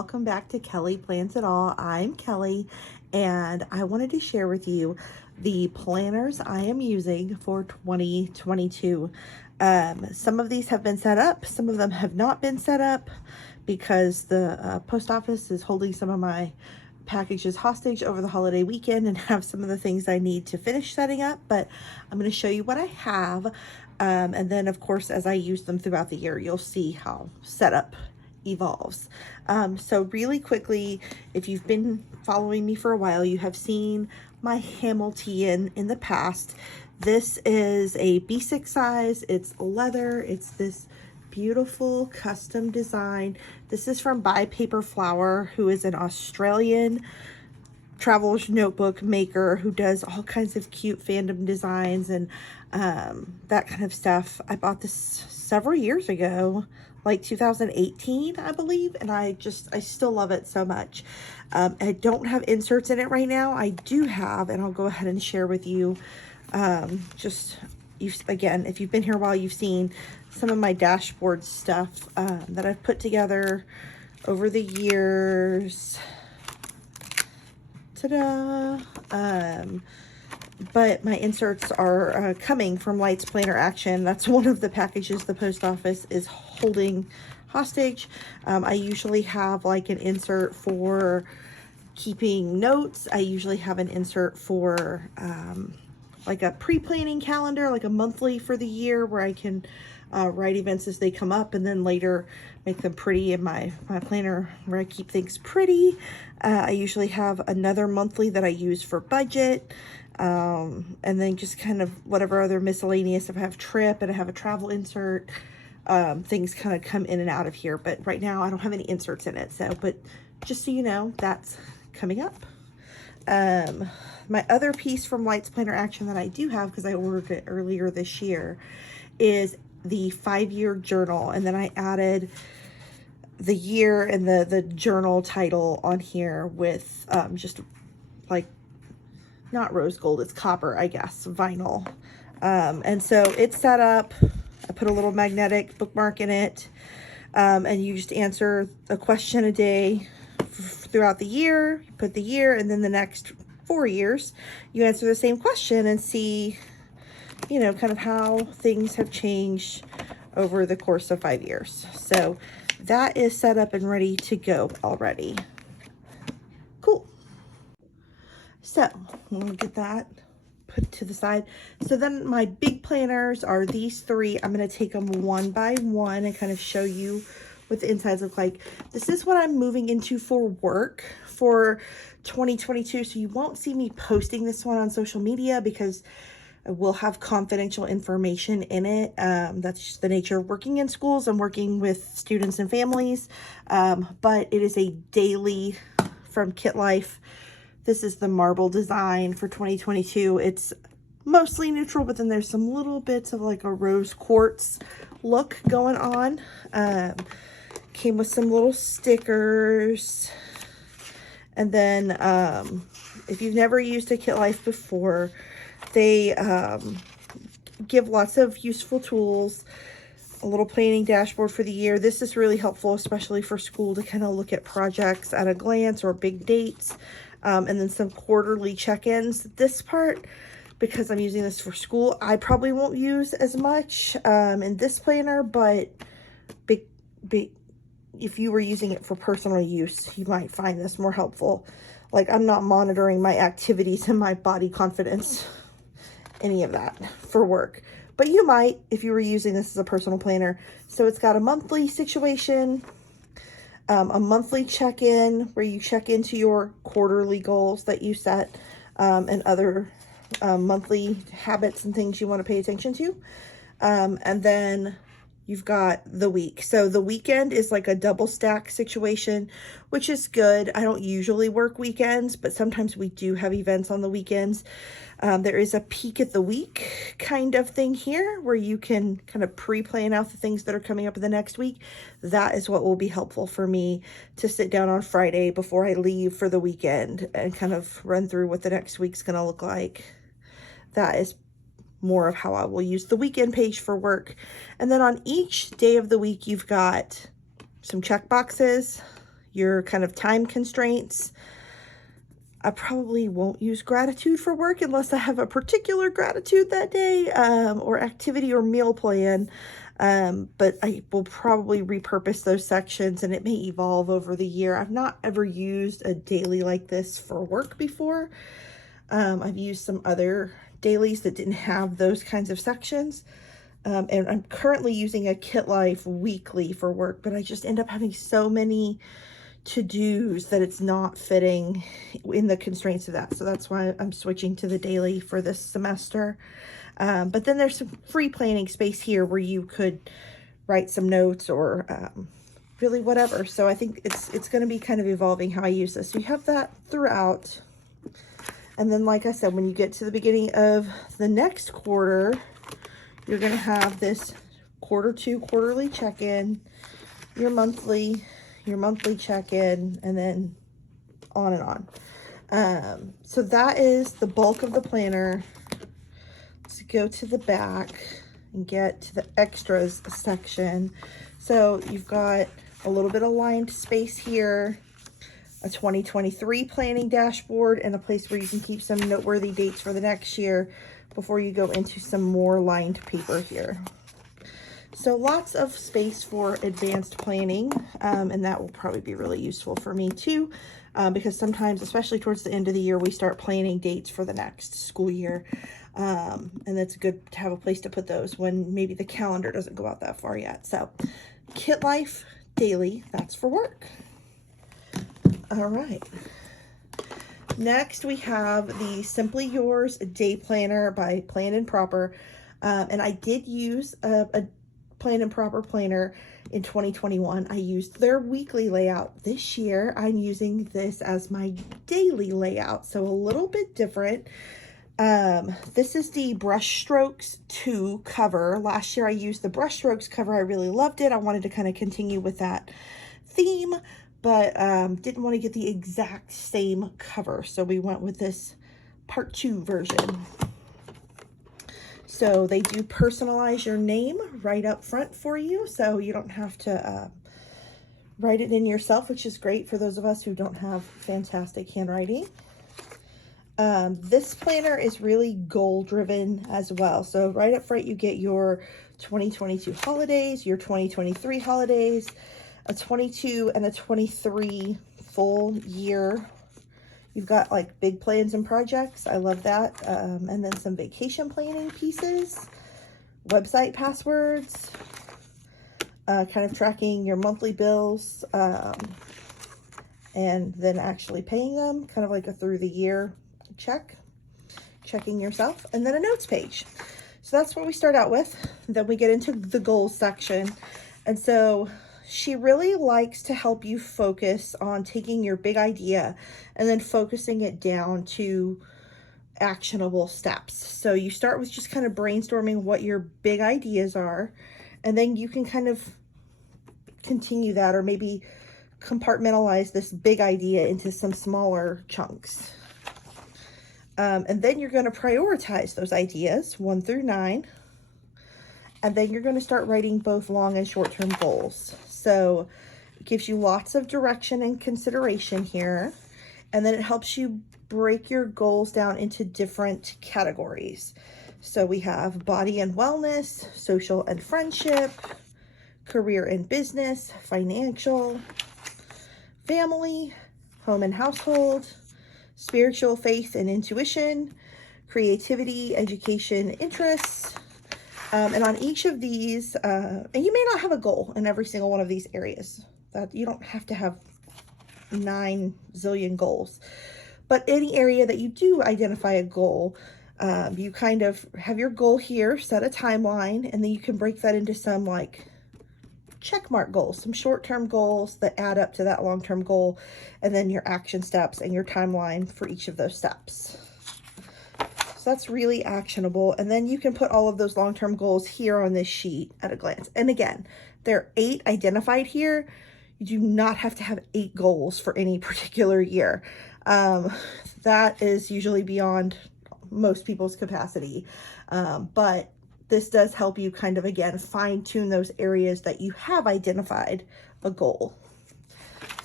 welcome back to Kelly Plans It All. I'm Kelly, and I wanted to share with you the planners I am using for 2022. Some of these have been set up, some of them have not been set up because the post office is holding some of my packages hostage over the holiday weekend and have some of the things I need to finish setting up, but I'm going to show you what I have. And then of course, as I use them throughout the year, you'll see how setup evolves. So really quickly, if you've been following me for a while, you have seen my Hamilton in the past. This is a B6 size. It's leather. It's this beautiful custom design. This is from Buy Paper Flower, who is an Australian travel notebook maker who does all kinds of cute fandom designs and that kind of stuff. I bought this several years ago, like 2018, I believe, and I still love it so much. I don't have inserts in it right now. I do have, and I'll go ahead and share with you, again, if you've been here a while, you've seen some of my dashboard stuff that I've put together over the years. Ta-da! But my inserts are coming from Lights Planner Action. That's one of the packages the post office is holding hostage. I usually have like an insert for keeping notes. I usually have an insert for like a pre-planning calendar, like a monthly for the year where I can write events as they come up and then later make them pretty in my planner where I keep things pretty. I usually have another monthly that I use for budget. And then just kind of whatever other miscellaneous. If I have trip and I have a travel insert, things kind of come in and out of here. But right now I don't have any inserts in it. So, but just so you know, that's coming up. My other piece from Lights Planner Action that I do have, because I ordered it earlier this year, is the 5-year journal. And then I added the year and the journal title on here with just like, not rose gold, it's copper, I guess, vinyl. And so it's set up. I put a little magnetic bookmark in it. And you just answer a question a day throughout the year. You put the year, and then the next 4 years, you answer the same question and see, you know, kind of how things have changed over the course of 5 years. So that is set up and ready to go already. Cool. So let me get that put to the side. So then my big planners are these 3. I'm going to take them one by one and kind of show you what the insides look like. This is what I'm moving into for work for 2022. So you won't see me posting this one on social media because I will have confidential information in it. That's just the nature of working in schools and working with students and families. But it is a daily from Kit Life. This is the marble design for 2022. It's mostly neutral, but then there's some little bits of like a rose quartz look going on. Came with some little stickers. And then if you've never used a Kit Life before, they give lots of useful tools, a little planning dashboard for the year. This is really helpful, especially for school, to kind of look at projects at a glance or big dates. And then some quarterly check-ins. This part, because I'm using this for school, I probably won't use as much in this planner, but if you were using it for personal use, you might find this more helpful. Like, I'm not monitoring my activities and my body confidence, any of that for work. But you might if you were using this as a personal planner. So it's got a monthly situation, a monthly check-in where you check into your quarterly goals that you set, and other monthly habits and things you want to pay attention to. And then you've got the week. So the weekend is like a double stack situation, which is good. I don't usually work weekends, but sometimes we do have events on the weekends. There is a peek at the week kind of thing here where you can kind of pre-plan out the things that are coming up in the next week. That is what will be helpful for me to sit down on Friday before I leave for the weekend and kind of run through what the next week's going to look like. That is more of how I will use the weekend page for work. And then on each day of the week, you've got some check boxes. your kind of time constraints. I probably won't use gratitude for work unless I have a particular gratitude that day, or activity or meal plan. But I will probably repurpose those sections, and it may evolve over the year. I've not ever used a daily like this for work before. I've used some other dailies that didn't have those kinds of sections. And I'm currently using a Kit Life weekly for work, but I just end up having so many to-dos that it's not fitting in the constraints of that. So that's why I'm switching to the daily for this semester. But then there's some free planning space here where you could write some notes or really whatever. So I think it's going to be kind of evolving how I use this. So you have that throughout. And then, like I said, when you get to the beginning of the next quarter, you're going to have this quarter two quarterly check-in, your monthly check-in, and then on and on. So that is the bulk of the planner. Let's go to the back and get to the extras section. So you've got a little bit of lined space here, a 2023 planning dashboard, and a place where you can keep some noteworthy dates for the next year before you go into some more lined paper here. So lots of space for advanced planning, and that will probably be really useful for me too, because sometimes, especially towards the end of the year, we start planning dates for the next school year, and it's good to have a place to put those when maybe the calendar doesn't go out that far yet. So Kit Life Daily, that's for work. All right. Next, we have the Simply Yours Day Planner by Plan and Proper, and I did use a Plan and Proper planner in 2021. I used their weekly layout. This year I'm using this as my daily layout, so a little bit different. This is the Brushstrokes 2 cover. Last year I used the Brushstrokes cover. I really loved it. I wanted to kind of continue with that theme, but didn't want to get the exact same cover, so we went with this part 2 version. So they do personalize your name right up front for you, so you don't have to write it in yourself, which is great for those of us who don't have fantastic handwriting. This planner is really goal-driven as well. So right up front, you get your 2022 holidays, your 2023 holidays, a 22 and a 23 full year. You've got like big plans and projects. I love that. And then some vacation planning pieces, website passwords, kind of tracking your monthly bills, and then actually paying them, kind of like a through the year checking yourself, and then a notes page. So that's what we start out with. Then we get into the goals section. And so she really likes to help you focus on taking your big idea and then focusing it down to actionable steps. So you start with just kind of brainstorming what your big ideas are, and then you can kind of continue that, or maybe compartmentalize this big idea into some smaller chunks. And then you're going to prioritize those ideas 1 through 9. And then you're going to start writing both long and short-term goals. So it gives you lots of direction and consideration here. And then it helps you break your goals down into different categories. So we have body and wellness, social and friendship, career and business, financial, family, home and household, spiritual, faith and intuition, creativity, education, interests. And on each of these, and you may not have a goal in every single one of these areas. That you don't have to have 9 zillion goals. But any area that you do identify a goal, you kind of have your goal here, set a timeline, and then you can break that into some like checkmark goals, some short-term goals that add up to that long-term goal, and then your action steps and your timeline for each of those steps. So that's really actionable. And then you can put all of those long-term goals here on this sheet at a glance. And again, there are 8 identified here. You do not have to have 8 goals for any particular year. That is usually beyond most people's capacity. But this does help you kind of, again, fine-tune those areas that you have identified a goal.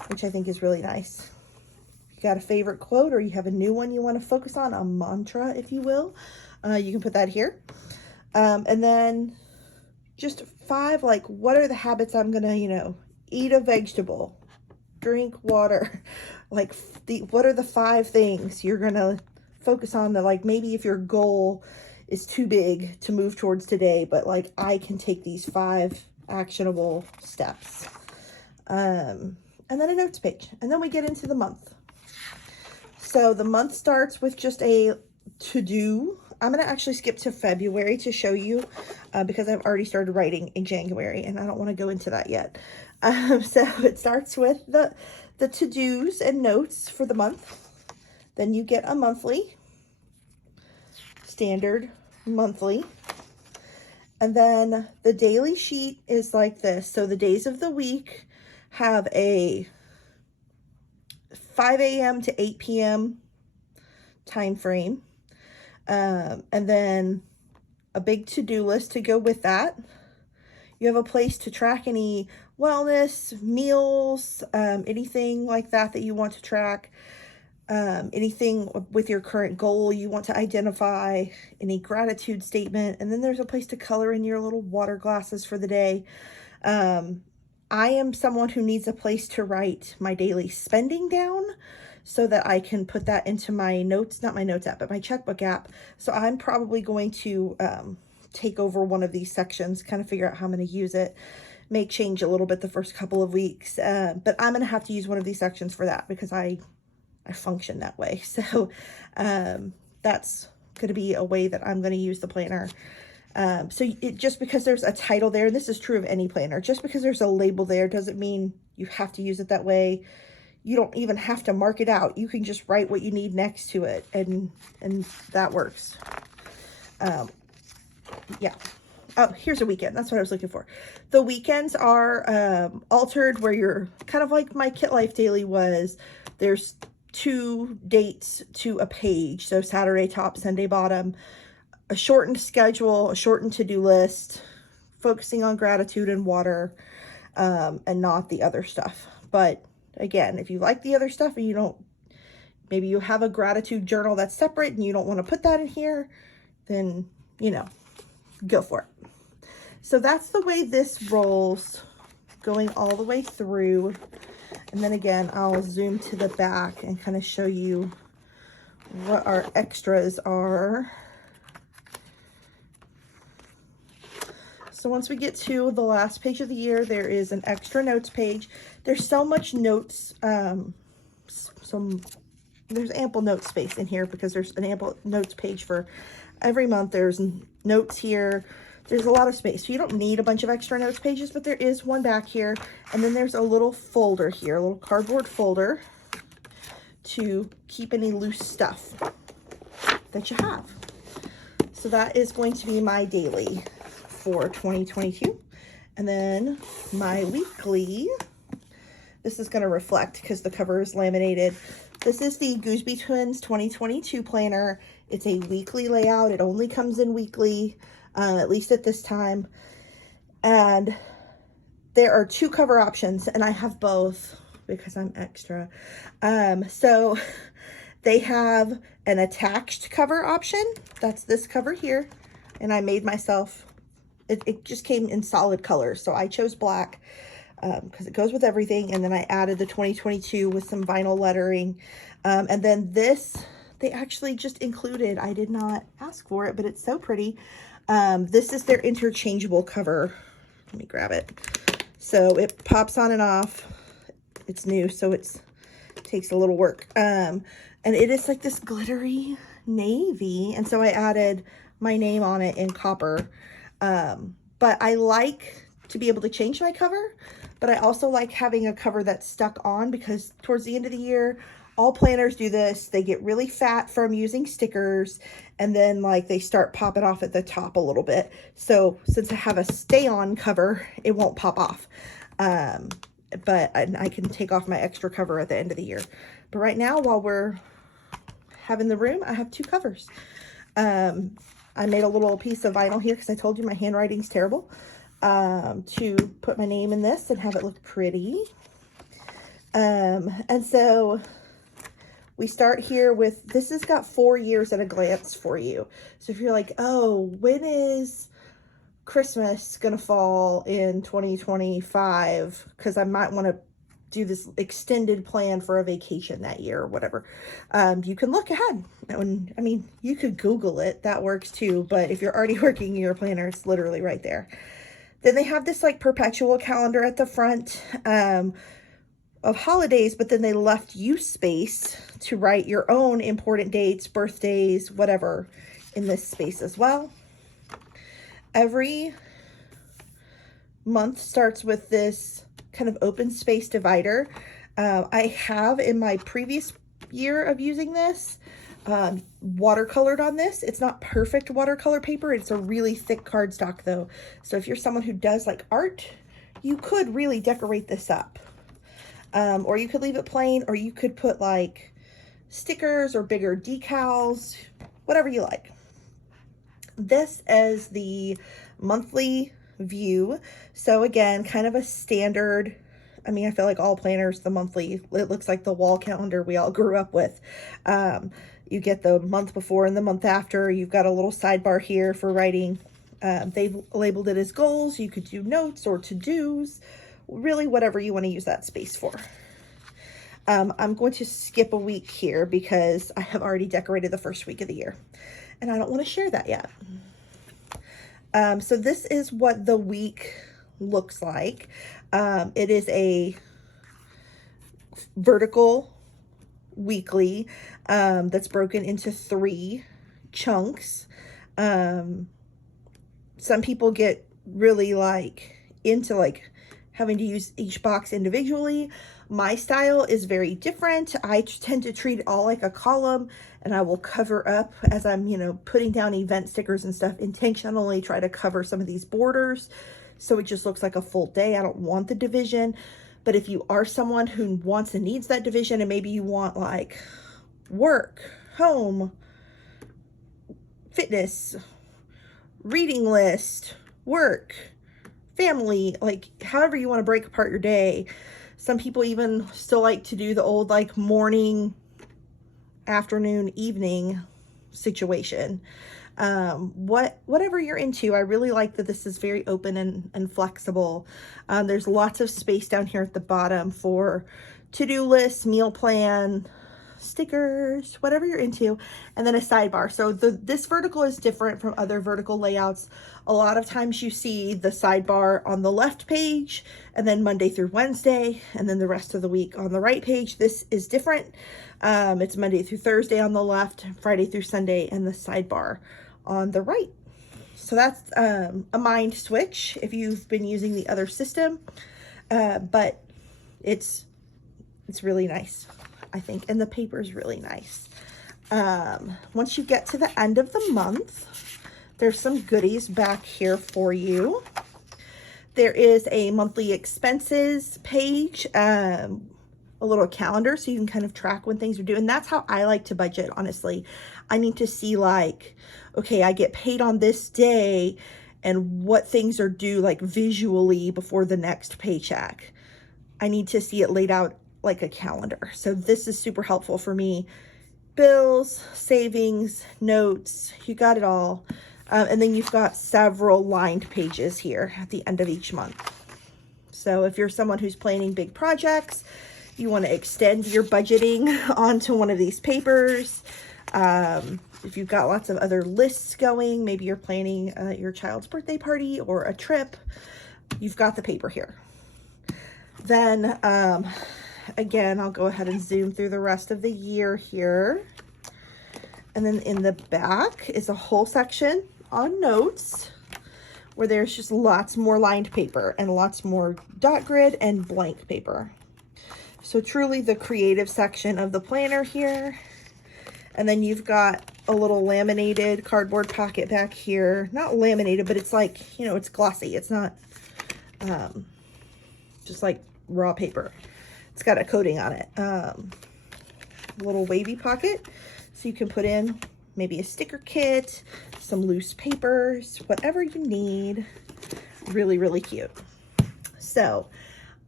which I think is really nice. If you got a favorite quote or you have a new one you want to focus on, a mantra, if you will, you can put that here. And then just 5, like, what are the habits I'm going to, you know, eat a vegetable, drink water, like, what are the 5 things you're going to focus on that, like, maybe if your goal is too big to move towards today, but like, I can take these 5 actionable steps. And then a notes page, and then we get into the month. So the month starts with just a to-do. I'm going to actually skip to February to show you because I've already started writing in January and I don't want to go into that yet. So it starts with the to-dos and notes for the month. Then you get a monthly, standard monthly. And then the daily sheet is like this. So the days of the week have a 5 a.m. to 8 p.m. time frame. And then a big to-do list to go with that. You have a place to track any wellness, meals, anything like that you want to track. Anything with your current goal you want to identify, any gratitude statement, and then there's a place to color in your little water glasses for the day. I am someone who needs a place to write my daily spending down so that I can put that into my notes, not my notes app, but my checkbook app. So I'm probably going to take over one of these sections, kind of figure out how I'm going to use it. May change a little bit the first couple of weeks, but I'm going to have to use one of these sections for that because I function that way. So that's going to be a way that I'm going to use the planner. So just because there's a title there, and this is true of any planner, just because there's a label there doesn't mean you have to use it that way. You don't even have to mark it out. You can just write what you need next to it, and that works. Yeah. Oh, here's a weekend. That's what I was looking for. The weekends are altered, where you're kind of like my Kit Life Daily was. There's 2 dates to a page. So Saturday top, Sunday bottom, a shortened schedule, a shortened to-do list, focusing on gratitude and water, and not the other stuff. But again, if you like the other stuff and you don't, maybe you have a gratitude journal that's separate and you don't want to put that in here, then, you know, go for it. So that's the way this rolls, going all the way through. And then again, I'll zoom to the back and kind of show you what our extras are. So once we get to the last page of the year, there is an extra notes page. There's so much notes, there's ample note space in here because there's an ample notes page for every month. There's notes here. There's a lot of space. So you don't need a bunch of extra notes pages, but there is one back here. And then there's a little folder here, a little cardboard folder to keep any loose stuff that you have. So that is going to be my daily for 2022. And then my weekly, this is going to reflect because the cover is laminated. This is the Gooseberry Twins 2022 planner. It's a weekly layout. It only comes in weekly, at least at this time. And there are 2 cover options, and I have both because I'm extra. So they have an attached cover option. That's this cover here. And I made myself, it just came in solid colors. So I chose black because it goes with everything. And then I added the 2022 with some vinyl lettering. And then this, they actually just included, I did not ask for it, but it's so pretty. This is their interchangeable cover. Let me grab it. So it pops on and off. It's new, so it takes a little work. And it is like this glittery navy. And so I added my name on it in copper. But I like to be able to change my cover, but I also like having a cover that's stuck on because towards the end of the year, all planners do this. They get really fat from using stickers, and then like they start popping off at the top a little bit. So since I have a stay on cover, it won't pop off. But I can take off my extra cover at the end of the year. But right now, while we're having the room, I have 2 covers. I made a little piece of vinyl here because I told you my handwriting's terrible, to put my name in this and have it look pretty. And so we start here with, this has got 4 years at a glance for you. So if you're like, oh, when is Christmas gonna fall in 2025? Because I might want to do this extended plan for a vacation that year or whatever. You can look ahead. And, I mean, you could Google it. That works too. But if you're already working in your planner, it's literally right there. Then they have this like perpetual calendar at the front of holidays, but then they left you space to write your own important dates, birthdays, whatever in this space as well. Every month starts with this kind of open space divider. I have in my previous year of using this watercolored on this. It's not perfect watercolor paper. It's a really thick cardstock though. So if you're someone who does like art, you could really decorate this up. Or you could leave it plain, or you could put like stickers or bigger decals, whatever you like. This is the monthly view. So again, kind of a standard, I mean, I feel like all planners, the monthly, it looks like the wall calendar we all grew up with. You get the month before and the month after. You've got a little sidebar here for writing. They've labeled it as goals. You could do notes or to-dos, really whatever you want to use that space for. I'm going to skip a week here because I have already decorated the first week of the year and I don't want to share that yet. So this is what the week looks like. It is a vertical weekly that's broken into 3 chunks. Some people get really like into like having to use each box individually. My style is very different. I tend to treat it all like a column, and I will cover up as I'm, you know, putting down event stickers and stuff, intentionally try to cover some of these borders so it just looks like a full day. I don't want the division, but if you are someone who wants and needs that division, and maybe you want like work, home, fitness, reading list, work, family, like however you want to break apart your day. Some people even still like to do the old like morning, afternoon, evening situation. Whatever you're into. I really like that this is very open and flexible. There's lots of space down here at the bottom for to-do lists, meal plan, stickers, whatever you're into, and then a sidebar. So this vertical is different from other vertical layouts. A lot of times you see the sidebar on the left page, and then Monday through Wednesday, and then the rest of the week on the right page. This is different. It's Monday through Thursday on the left, Friday through Sunday, and the sidebar on the right. So that's a mind switch if you've been using the other system, but it's really nice, I think, and the paper is really nice. Once you get to the end of the month, there's some goodies back here for you. There is a monthly expenses page, a little calendar so you can kind of track when things are due. And that's how I like to budget, honestly. I need to see like, okay, I get paid on this day and what things are due like visually before the next paycheck. I need to see it laid out like a calendar. So this is super helpful for me. Bills, savings, notes, you got it all. And then you've got several lined pages here at the end of each month. So if you're someone who's planning big projects, you want to extend your budgeting onto one of these papers. If you've got lots of other lists going, maybe you're planning your child's birthday party or a trip, you've got the paper here. Then again, I'll go ahead and zoom through the rest of the year here. And then in the back is a whole section on notes where there's just lots more lined paper and lots more dot grid and blank paper. So truly the creative section of the planner here. And then you've got a little laminated cardboard pocket back here. Not laminated, but it's like, you know, it's glossy. It's not just like raw paper. It's got a coating on it. A little wavy pocket so you can put in maybe a sticker kit, some loose papers, whatever you need. Really, really cute. So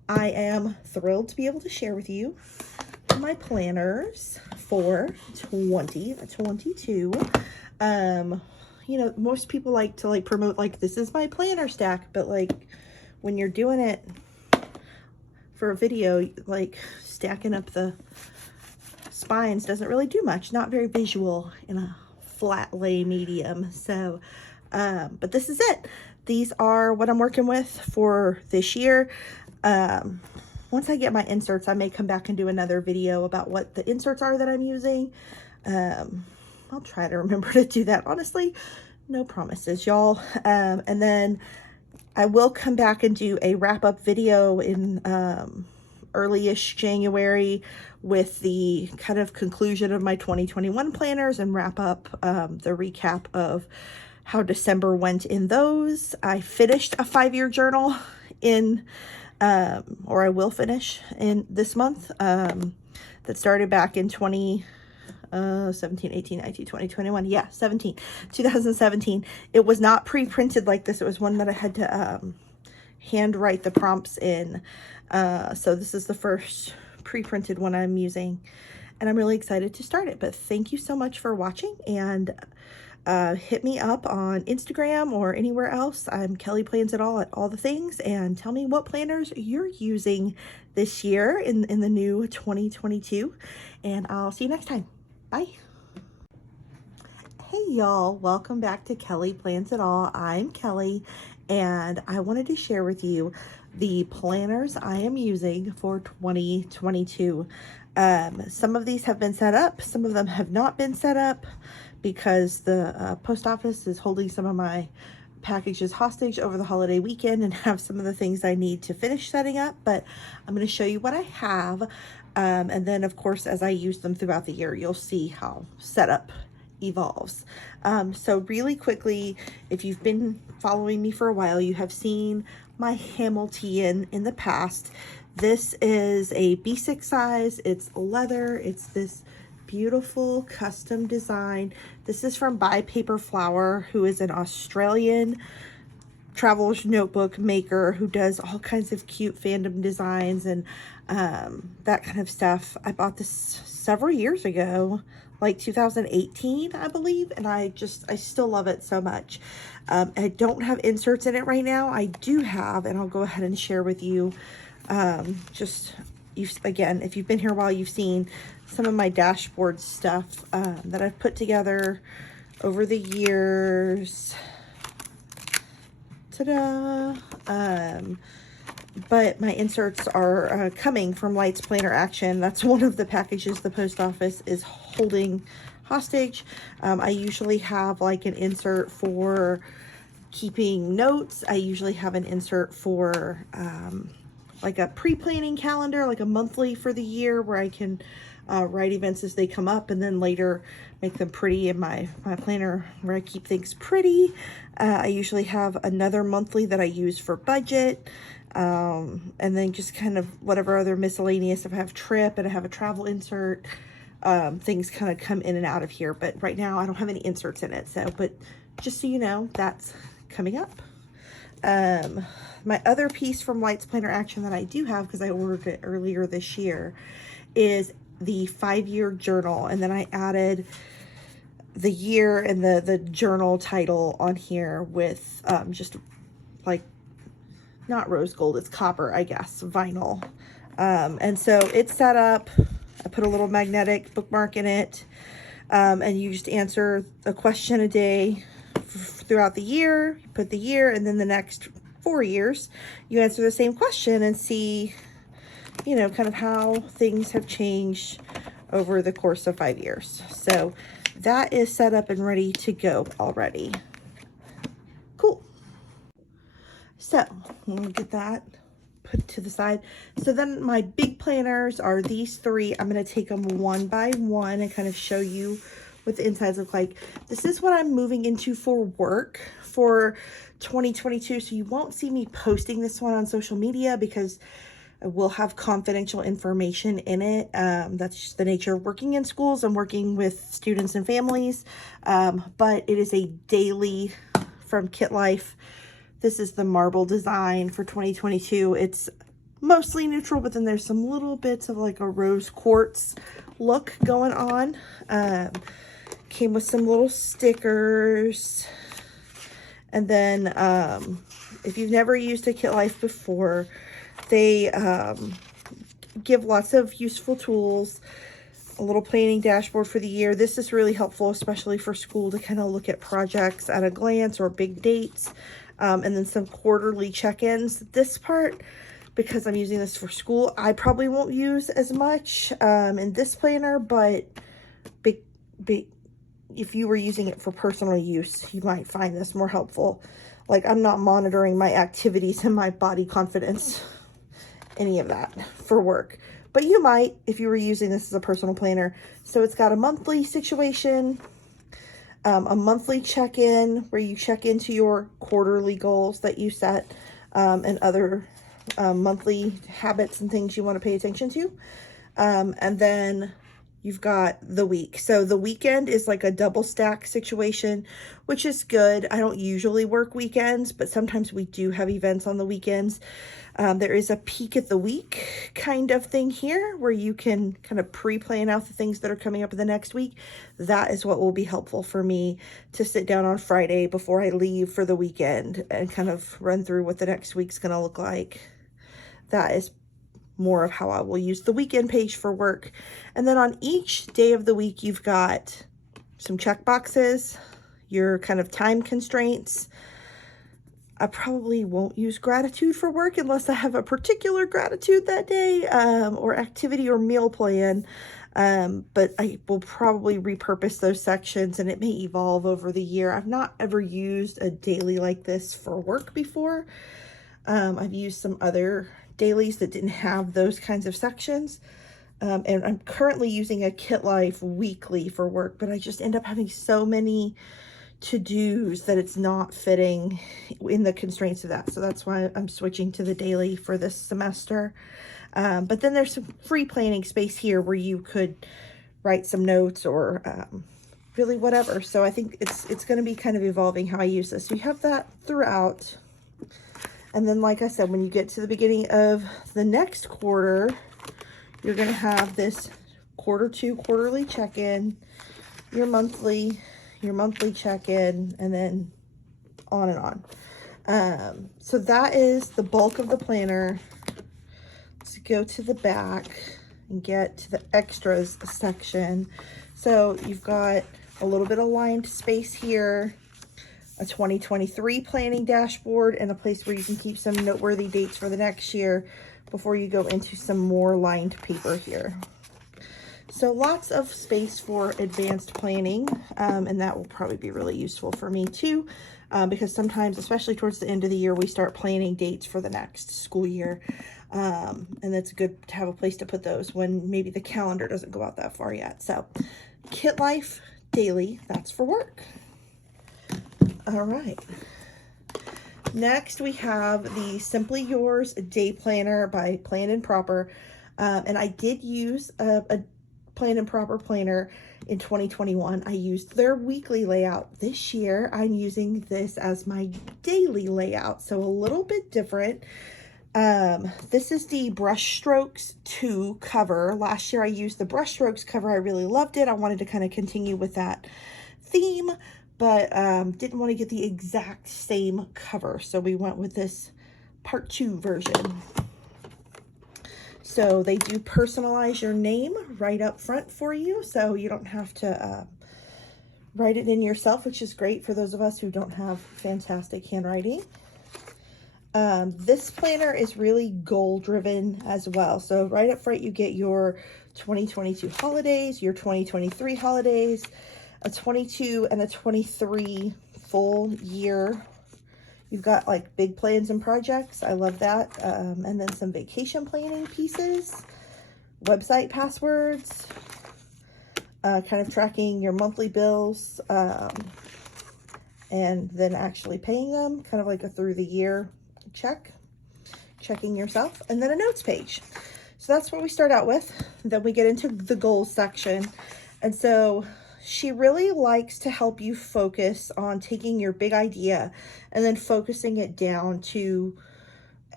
I am thrilled to be able to share with you my planners for 2022. You know, most people like to like promote like this is my planner stack, but like when you're doing it for a video, like stacking up the spines doesn't really do much, not very visual in a flat lay medium. So but this is it. These are what I'm working with for this year. Once I get my inserts, I may come back and do another video about what the inserts are that I'm using. I'll try to remember to do that. Honestly, no promises, y'all. And then I will come back and do a wrap-up video in early-ish January with the kind of conclusion of my 2021 planners and wrap up the recap of how December went in those. I finished a 5-year journal in or I will finish in this month, that started back in 17, 18, 19, 20, 21. Yeah, 2017. It was not pre-printed like this. It was one that I had to hand write the prompts in. So this is the first pre-printed one I'm using, and I'm really excited to start it. But thank you so much for watching, and hit me up on Instagram or anywhere else. I'm Kelly Plans It All at all the things, and tell me what planners you're using this year in the new 2022, and I'll see you next time. Bye. Hey y'all, welcome back to Kelly Plans It All. I'm Kelly, and I wanted to share with you the planners I am using for 2022. Some of these have been set up, some of them have not been set up, because the post office is holding some of my packages hostage over the holiday weekend and have some of the things I need to finish setting up. But I'm going to show you what I have, and then of course as I use them throughout the year, you'll see how setup evolves. So really quickly, if you've been following me for a while, you have seen my Hamilton in the past. This is a B6 size. It's leather. It's this beautiful custom design. This is from Buy Paper Flower, who is an Australian travel notebook maker who does all kinds of cute fandom designs and that kind of stuff. I bought this several years ago, like 2018, I believe, and I still love it so much. I don't have inserts in it right now. I do have, and I'll go ahead and share with you, again, if you've been here a while, you've seen some of my dashboard stuff that I've put together over the years. Ta-da! But my inserts are coming from Lights Planner Action. That's one of the packages the post office is holding hostage. I usually have like an insert for keeping notes. I usually have an insert for like a pre-planning calendar, like a monthly for the year, where I can write events as they come up and then later make them pretty in my planner where I keep things pretty. I usually have another monthly that I use for budget, and then just kind of whatever other miscellaneous. If I have trip and I have a travel insert, things kind of come in and out of here. But right now I don't have any inserts in it. So, but just so you know, that's coming up. My other piece from Lights Planner Action that I do have, because I ordered it earlier this year, is the 5-year journal. And then I added the year and the journal title on here with just like, not rose gold, it's copper, I guess, vinyl. And so it's set up. I put a little magnetic bookmark in it, and you just answer a question a day throughout the year. You put the year, and then the next 4 years you answer the same question and see, you know, kind of how things have changed over the course of 5 years. So that is set up and ready to go already. Cool. So let me get that put to the side. So then my big planners are these 3. I'm going to take them one by one and kind of show you what the insides look like. This is what I'm moving into for work for 2022. So you won't see me posting this one on social media because I will have confidential information in it. That's just the nature of working in schools and working with students and families. But it is a daily from Kit Life. This is the marble design for 2022. It's mostly neutral, but then there's some little bits of like a rose quartz look going on. Came with some little stickers. And then if you've never used a Kit Life before, they give lots of useful tools, a little planning dashboard for the year. This is really helpful, especially for school, to kind of look at projects at a glance or big dates, and then some quarterly check-ins. This part, because I'm using this for school, I probably won't use as much in this planner, but if you were using it for personal use, you might find this more helpful. Like, I'm not monitoring my activities and my body confidence, any of that for work, but you might if you were using this as a personal planner. So it's got a monthly situation, a monthly check-in where you check into your quarterly goals that you set, and other monthly habits and things you want to pay attention to. And then you've got the week. So the weekend is like a double stack situation, which is good. I don't usually work weekends, but sometimes we do have events on the weekends. There is a peek at the week kind of thing here where you can kind of pre-plan out the things that are coming up in the next week. That is what will be helpful for me to sit down on Friday before I leave for the weekend and kind of run through what the next week's going to look like. That is more of how I will use the weekend page for work. And then on each day of the week, you've got some check boxes, your kind of time constraints. I probably won't use gratitude for work unless I have a particular gratitude that day, or activity or meal plan. But I will probably repurpose those sections, and it may evolve over the year. I've not ever used a daily like this for work before. I've used some other dailies that didn't have those kinds of sections. And I'm currently using a Kit Life weekly for work, but I just end up having so many to-dos that it's not fitting in the constraints of that. So that's why I'm switching to the daily for this semester. But then there's some free planning space here where you could write some notes or really whatever. So I think it's going to be kind of evolving how I use this. So you have that throughout. And then, like I said, when you get to the beginning of the next quarter, you're going to have this quarter two quarterly check-in, your monthly check-in, and then on and on. So that is the bulk of the planner. Let's go to the back and get to the extras section. So you've got a little bit of lined space here, a 2023 planning dashboard, and a place where you can keep some noteworthy dates for the next year before you go into some more lined paper here. So lots of space for advanced planning, and that will probably be really useful for me too, because sometimes, especially towards the end of the year, we start planning dates for the next school year, and it's good to have a place to put those when maybe the calendar doesn't go out that far yet. So Kit Life Daily, that's for work. All right. Next, we have the Simply Yours Day Planner by Plan and Proper. And I did use a Plan and Proper planner in 2021. I used their weekly layout. This year, I'm using this as my daily layout, so a little bit different. This is the Brushstrokes 2 cover. Last year, I used the Brushstrokes cover. I really loved it. I wanted to kind of continue with that theme, but didn't want to get the exact same cover, so we went with this part 2 version. So they do personalize your name right up front for you, so you don't have to write it in yourself, which is great for those of us who don't have fantastic handwriting. This planner is really goal driven as well. So right up front, you get your 2022 holidays, your 2023 holidays, a 22 and a 23 full year. You've got like big plans and projects. I love that. And then some vacation planning pieces, website passwords, kind of tracking your monthly bills, and then actually paying them, kind of like a through the year checking yourself, and then a notes page. So that's what we start out with. Then we get into the goals section. And so she really likes to help you focus on taking your big idea and then focusing it down to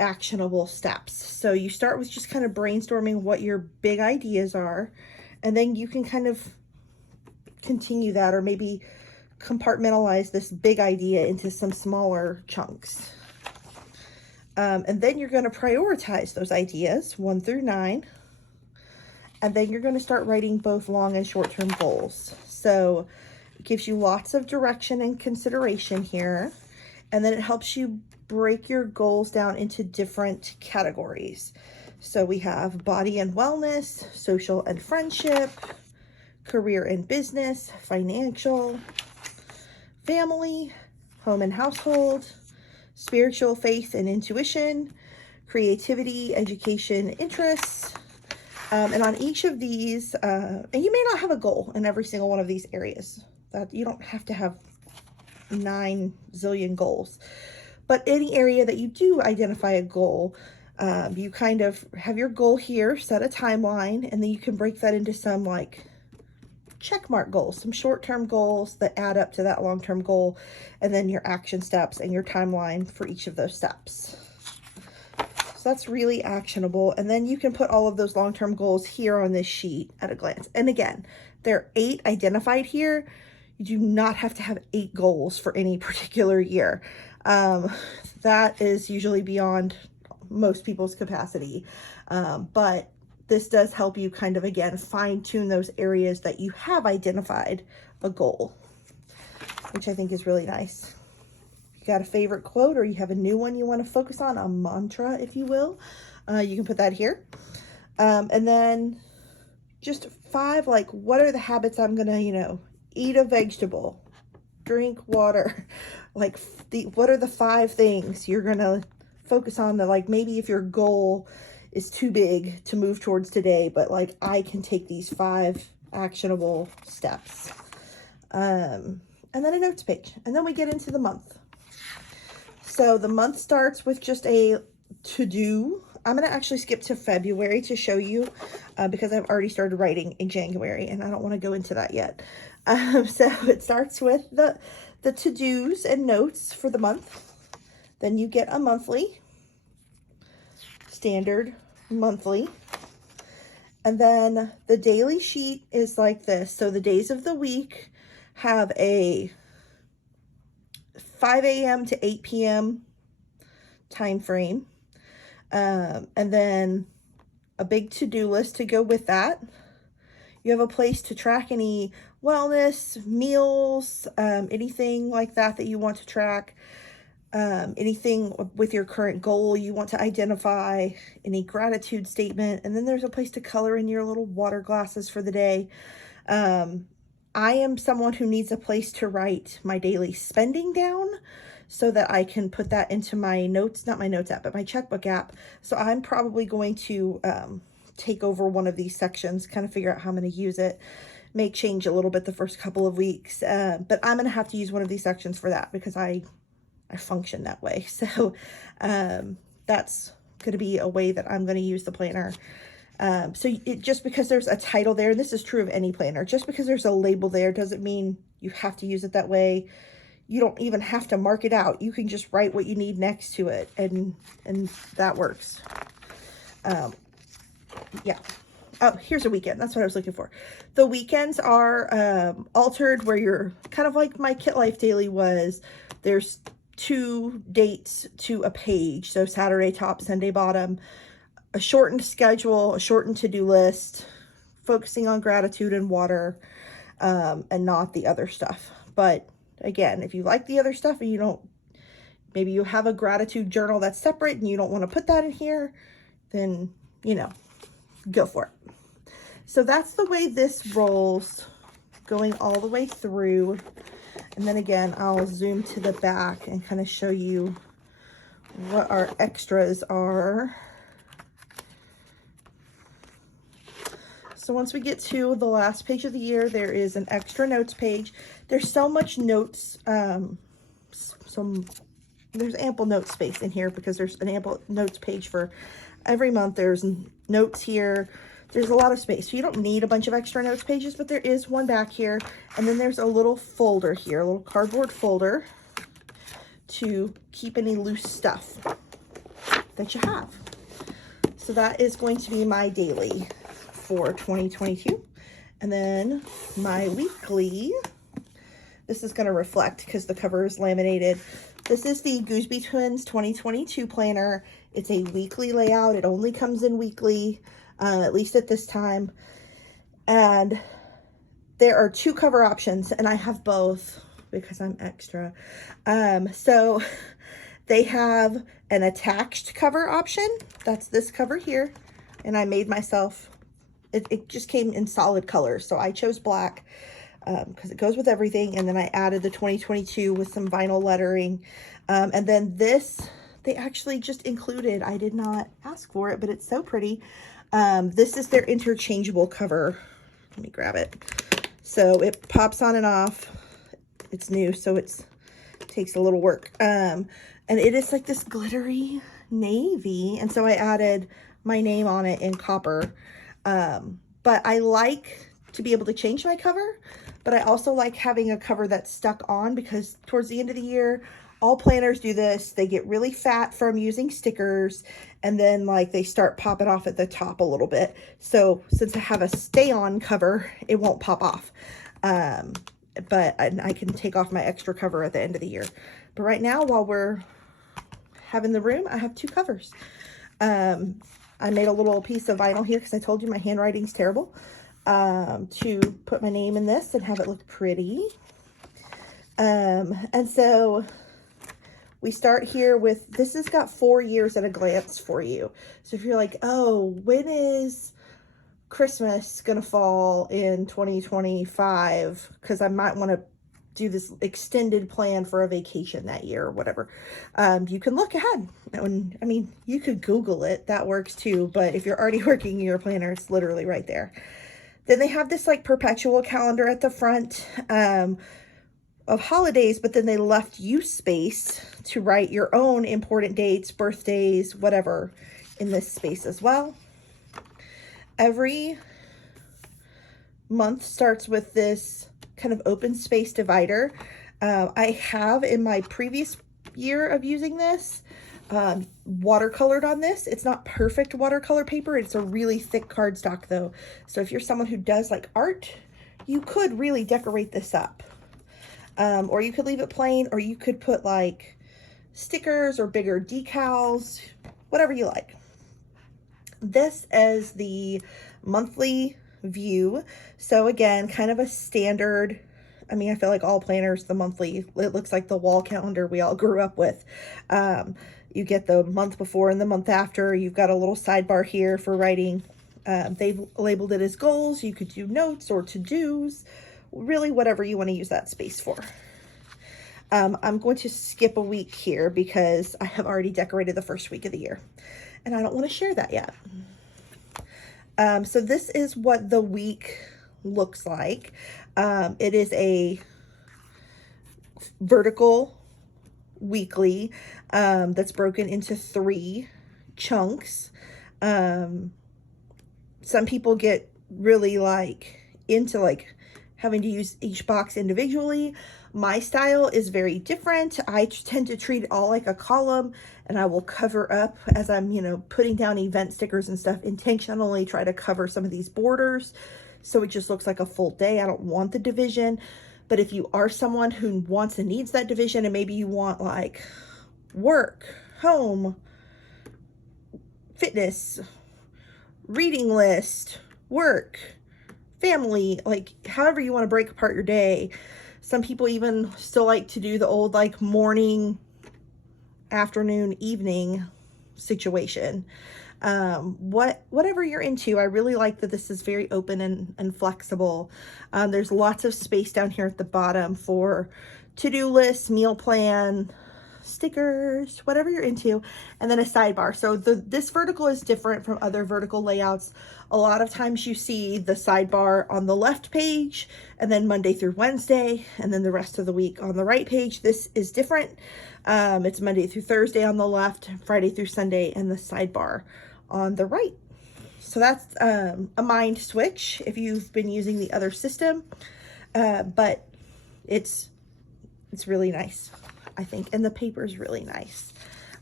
actionable steps. So you start with just kind of brainstorming what your big ideas are, and then you can kind of continue that, or maybe compartmentalize this big idea into some smaller chunks. And then you're going to prioritize those ideas 1 through 9. And then you're going to start writing both long and short-term goals. So it gives you lots of direction and consideration here. And then it helps you break your goals down into different categories. So we have body and wellness, social and friendship, career and business, financial, family, home and household, spiritual, faith and intuition, creativity, education, interests. And on each of these, and you may not have a goal in every single one of these areas. That you don't have to have 9 zillion goals. But any area that you do identify a goal, you kind of have your goal here, set a timeline, and then you can break that into some like check mark goals, some short-term goals that add up to that long-term goal, and then your action steps and your timeline for each of those steps. So that's really actionable. And then you can put all of those long-term goals here on this sheet at a glance. And again, there are 8 identified here. You do not have to have 8 goals for any particular year. That is usually beyond most people's capacity. But this does help you kind of, again, fine-tune those areas that you have identified a goal, which I think is really nice. You got a favorite quote, or you have a new one you want to focus on, a mantra, if you will, you can put that here. And then just 5, like, what are the habits I'm going to, eat a vegetable, drink water, like what are the 5 things you're going to focus on that, like, maybe if your goal is too big to move towards today, but like I can take these 5 actionable steps. And then a notes page, and then we get into the month. So the month starts with just a to-do. I'm going to actually skip to February to show you because I've already started writing in January and I don't want to go into that yet. So it starts with the to-dos and notes for the month. Then you get a monthly, standard monthly. And then the daily sheet is like this. So the days of the week have a 5 a.m. to 8 p.m. time frame. And then a big to-do list to go with that. You have a place to track any wellness, meals, anything like that you want to track. Anything with your current goal you want to identify, any gratitude statement, and then there's a place to color in your little water glasses for the day. I am someone who needs a place to write my daily spending down so that I can put that into my notes, not my notes app, but my checkbook app. So I'm probably going to take over one of these sections, kind of figure out how I'm going to use it. May change a little bit the first couple of weeks, but I'm going to have to use one of these sections for that because I function that way. So that's going to be a way that I'm going to use the planner. So just because there's a title there, and this is true of any planner, just because there's a label there doesn't mean you have to use it that way. You don't even have to mark it out. You can just write what you need next to it, and that works. Yeah. Oh, here's a weekend. That's what I was looking for. The weekends are altered, where you're kind of like my Kit Life Daily was. There's 2 dates to a page. So Saturday top, Sunday bottom, a shortened schedule, a shortened to-do list, focusing on gratitude and water, and not the other stuff. But again, if you like the other stuff and you don't, maybe you have a gratitude journal that's separate and you don't want to put that in here, then, go for it. So that's the way this rolls, going all the way through. And then again, I'll zoom to the back and kind of show you what our extras are. So once we get to the last page of the year, there is an extra notes page. There's so much notes, there's ample note space in here because there's an ample notes page for every month. There's notes here. There's a lot of space. So you don't need a bunch of extra notes pages, but there is one back here. And then there's a little folder here, a little cardboard folder to keep any loose stuff. that you have. So that is going to be my daily for 2022. And then my weekly, this is going to reflect because the cover is laminated. This is the Gooseberry Twins 2022 planner. It's a weekly layout. It only comes in weekly, at least at this time. And there are 2 cover options, and I have both because I'm extra. So they have an attached cover option. That's this cover here. And I made myself, it just came in solid colors. So I chose black because it goes with everything. And then I added the 2022 with some vinyl lettering. And then this, they actually just included, I did not ask for it, but it's so pretty. This is their interchangeable cover. Let me grab it. So it pops on and off. It's new, so it takes a little work. And it is like this glittery navy. And so I added my name on it in copper. But I like to be able to change my cover, but I also like having a cover that's stuck on, because towards the end of the year, all planners do this. They get really fat from using stickers, and then like they start popping off at the top a little bit. So since I have a stay on cover, it won't pop off. But I can take off my extra cover at the end of the year. But right now, while we're having the room, I have 2 covers. I made a little piece of vinyl here because I told you my handwriting's terrible, to put my name in this and have it look pretty. And so we start here with, this has got 4 years at a glance for you. So if you're like, oh, when is Christmas gonna fall in 2025? Because I might want to do this extended plan for a vacation that year or whatever. You can look ahead. And, I mean, you could Google it. That works too. But if you're already working in your planner, it's literally right there. Then they have this like perpetual calendar at the front of holidays, but then they left you space to write your own important dates, birthdays, whatever in this space as well. Every month starts with this kind of open space divider. I have in my previous year of using this watercolored on this. It's not perfect watercolor paper. It's a really thick cardstock though. So if you're someone who does like art, you could really decorate this up. Or you could leave it plain, or you could put like stickers or bigger decals, whatever you like. This is the monthly view. So again, kind of a standard, I mean, I feel like all planners, the monthly, it looks like the wall calendar we all grew up with. You get the month before and the month after. You've got a little sidebar here for writing. They've labeled it as goals. You could do notes or to-dos, really whatever you want to use that space for. I'm going to skip a week here because I have already decorated the first week of the year, and I don't want to share that yet. So this is what the week looks like. It is a vertical weekly that's broken into 3 chunks. Some people get really like into like having to use each box individually. My style is very different. I tend to treat it all like a column, and I will cover up as I'm, you know, putting down event stickers and stuff, intentionally try to cover some of these borders so it just looks like a full day. I don't want the division. But if you are someone who wants and needs that division, and maybe you want like work, home, fitness, reading list, work, family, like however you want to break apart your day. Some people even still like to do the old like morning, afternoon, evening situation. Whatever you're into. I really like that this is very open and flexible. There's lots of space down here at the bottom for to-do lists, meal plan, stickers, whatever you're into, and then a sidebar. So this vertical is different from other vertical layouts. A lot of times you see the sidebar on the left page, and then Monday through Wednesday, and then the rest of the week on the right page. This is different. It's Monday through Thursday on the left, Friday through Sunday, and the sidebar on the right. So that's a mind switch if you've been using the other system, but it's really nice, I think, and the paper is really nice.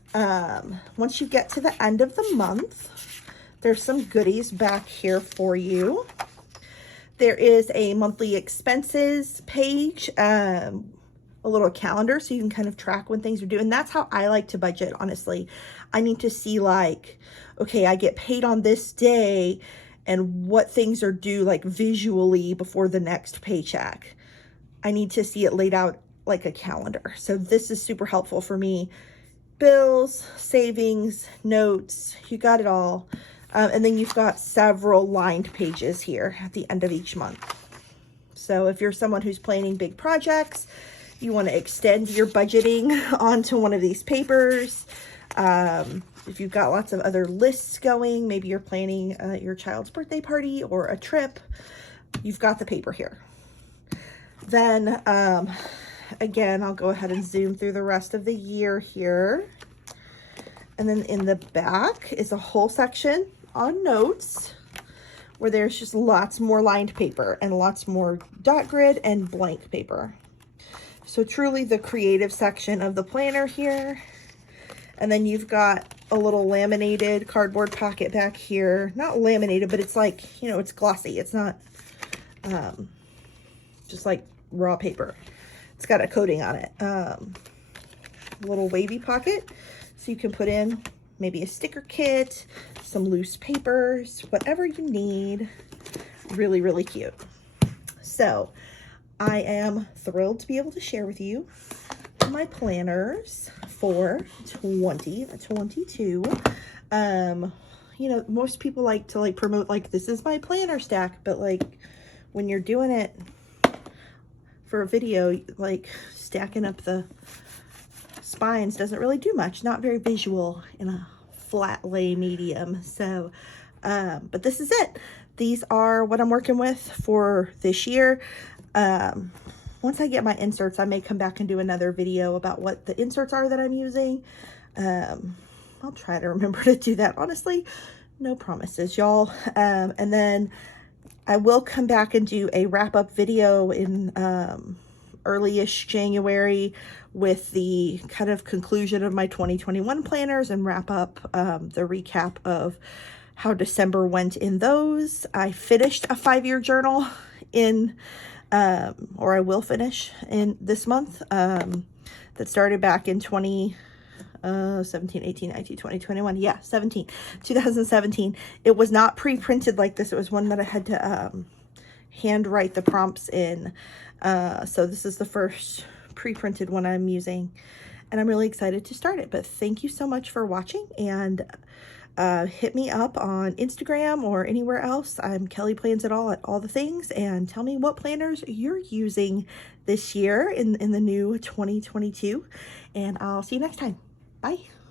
Once you get to the end of the month, there's some goodies back here for you. There is a monthly expenses page, a little calendar so you can kind of track when things are due. And that's how I like to budget, honestly. I need to see like, okay, I get paid on this day and what things are due like visually before the next paycheck. I need to see it laid out like a calendar. So this is super helpful for me. Bills, savings, notes, you got it all. And then you've got several lined pages here at the end of each month. So if you're someone who's planning big projects, you want to extend your budgeting onto one of these papers. If you've got lots of other lists going, maybe you're planning your child's birthday party or a trip, you've got the paper here. Then, again, I'll go ahead and zoom through the rest of the year here. And then in the back is a whole section on notes where there's just lots more lined paper and lots more dot grid and blank paper. So truly the creative section of the planner here. And then you've got a little laminated cardboard pocket back here. Not laminated, but it's like, you know, it's glossy. It's not just like raw paper. It's got a coating on it. A little wavy pocket so you can put in maybe a sticker kit, some loose papers, whatever you need. Really, really cute. So I am thrilled to be able to share with you my planners for 2022. You know, most people like to like promote like this is my planner stack, but like when you're doing it for a video, like stacking up the spines doesn't really do much. Not very visual in a flat lay medium. So but this is it. These are what I'm working with for this year. Once I get my inserts, I may come back and do another video about what the inserts are that I'm using. I'll try to remember to do that. Honestly, no promises, y'all. And then I will come back and do a wrap-up video in early-ish January with the kind of conclusion of my 2021 planners and wrap up the recap of how December went in those. I finished a 5-year journal in or I will finish in this month, that started back in 17, 18, 19, 20, 21. Yeah, 2017. It was not pre-printed like this. It was one that I had to hand write the prompts in. So this is the first pre-printed one I'm using, and I'm really excited to start it. But thank you so much for watching, and hit me up on Instagram or anywhere else. I'm Kelly Plans It All at all the things, and tell me what planners you're using this year in the new 2022, and I'll see you next time. Bye.